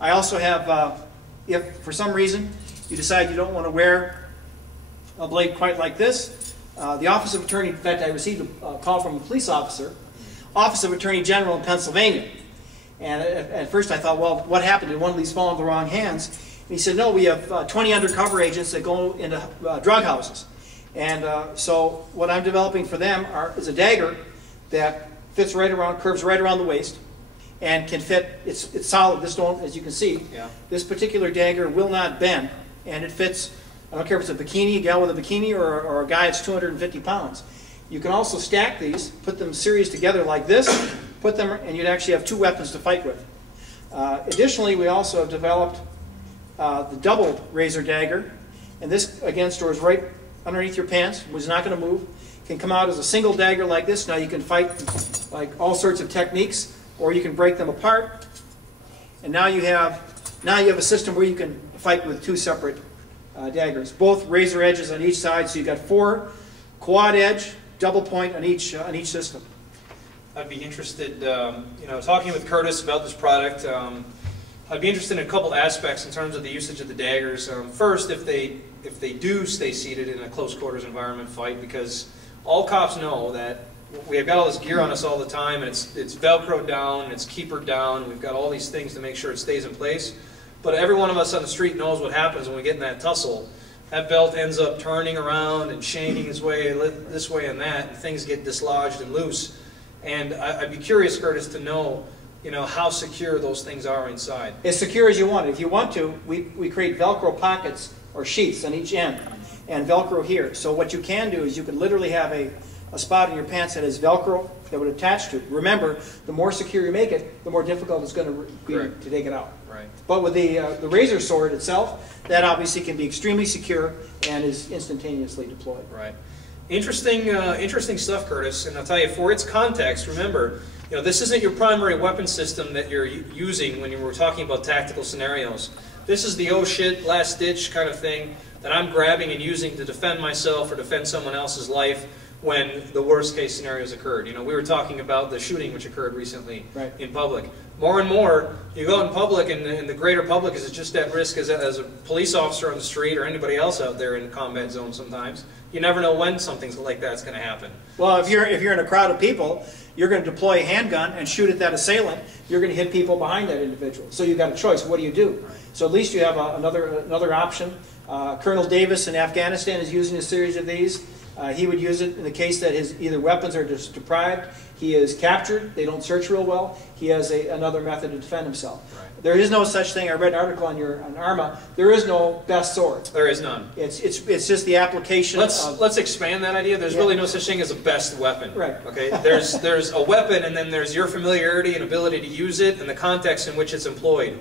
I also have, if for some reason you decide you don't want to wear a blade quite like this, the Office of Attorney, in fact I received a call from a police officer, Office of Attorney General in Pennsylvania. And at first I thought, well, what happened? Did one of these fall into the wrong hands? And he said, no, we have 20 undercover agents that go into drug houses. And so what I'm developing for them is a dagger that fits right around, curves right around the waist, and can fit, it's solid. This don't, as you can see, this particular dagger will not bend, and it fits, I don't care if it's a bikini, a gal with a bikini, or a guy that's 250 pounds. You can also stack these, put them series together like this, put them, and you'd actually have two weapons to fight with. Additionally, we also have developed the double razor dagger, and this again stores right underneath your pants, which is not going to move. Can come out as a single dagger like this. Now you can fight like all sorts of techniques, or you can break them apart. And now you have a system where you can fight with two separate daggers, both razor edges on each side. So you've got 4 quad edge, double point on each system. I'd be interested, talking with Curtis about this product. I'd be interested in a couple aspects in terms of the usage of the daggers. First, if they do stay seated in a close quarters environment fight, because all cops know that we've got all this gear on us all the time, and it's Velcroed down, and it's keepered down, and we've got all these things to make sure it stays in place. But every one of us on the street knows what happens when we get in that tussle. That belt ends up turning around and chaining its way this way and that, and things get dislodged and loose. And I'd be curious, Curtis, to know, how secure those things are inside. As secure as you want. If you want to, we create Velcro pockets or sheaths on each end, and Velcro here. So what you can do is you can literally have a spot in your pants that has Velcro that would attach to it. Remember, the more secure you make it, the more difficult it's going to be to take it out. Right. But with the razor sword itself, that obviously can be extremely secure and is instantaneously deployed. Right. Interesting stuff, Curtis. And I'll tell you, for its context, remember, this isn't your primary weapon system that you're using when you were talking about tactical scenarios. This is the oh shit, last ditch kind of thing that I'm grabbing and using to defend myself or defend someone else's life when the worst case scenarios occurred. We were talking about the shooting which occurred recently in public. More and more, you go out in public and the greater public is just at risk as a police officer on the street or anybody else out there in a combat zone sometimes. You never know when something like that's going to happen. Well, if you're in a crowd of people, you're going to deploy a handgun and shoot at that assailant. You're going to hit people behind that individual. So you've got a choice. What do you do? So at least you have another option. Colonel Davis in Afghanistan is using a series of these. He would use it in the case that his either weapons are deprived, he is captured, they don't search real well, he has another method to defend himself. Right. There is no such thing. I read an article on ARMA. There is no best sword. There is none. It's just the application. Let's expand that idea. There's really no such thing as a best weapon. Right. Okay. There's a weapon, and then there's your familiarity and ability to use it and the context in which it's employed.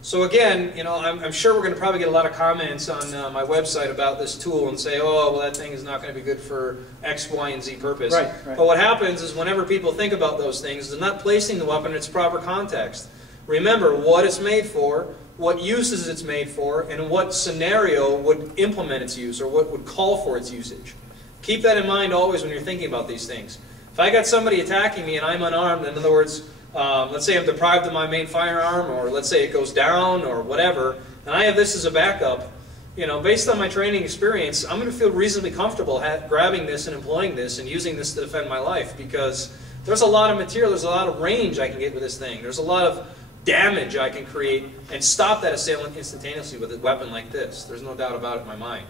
So again, I'm sure we're going to probably get a lot of comments on my website about this tool and say, oh, well, that thing is not going to be good for X, Y, and Z purpose. Right. But what happens is whenever people think about those things, they're not placing the weapon in its proper context. Remember what it's made for, what uses it's made for, and what scenario would implement its use or what would call for its usage. Keep that in mind always when you're thinking about these things. If I got somebody attacking me and I'm unarmed, in other words, let's say I'm deprived of my main firearm, or let's say it goes down, or whatever, and I have this as a backup, based on my training experience, I'm going to feel reasonably comfortable grabbing this and employing this and using this to defend my life, because there's a lot of material, there's a lot of range I can get with this thing, there's a lot of damage I can create and stop that assailant instantaneously with a weapon like this. There's no doubt about it in my mind.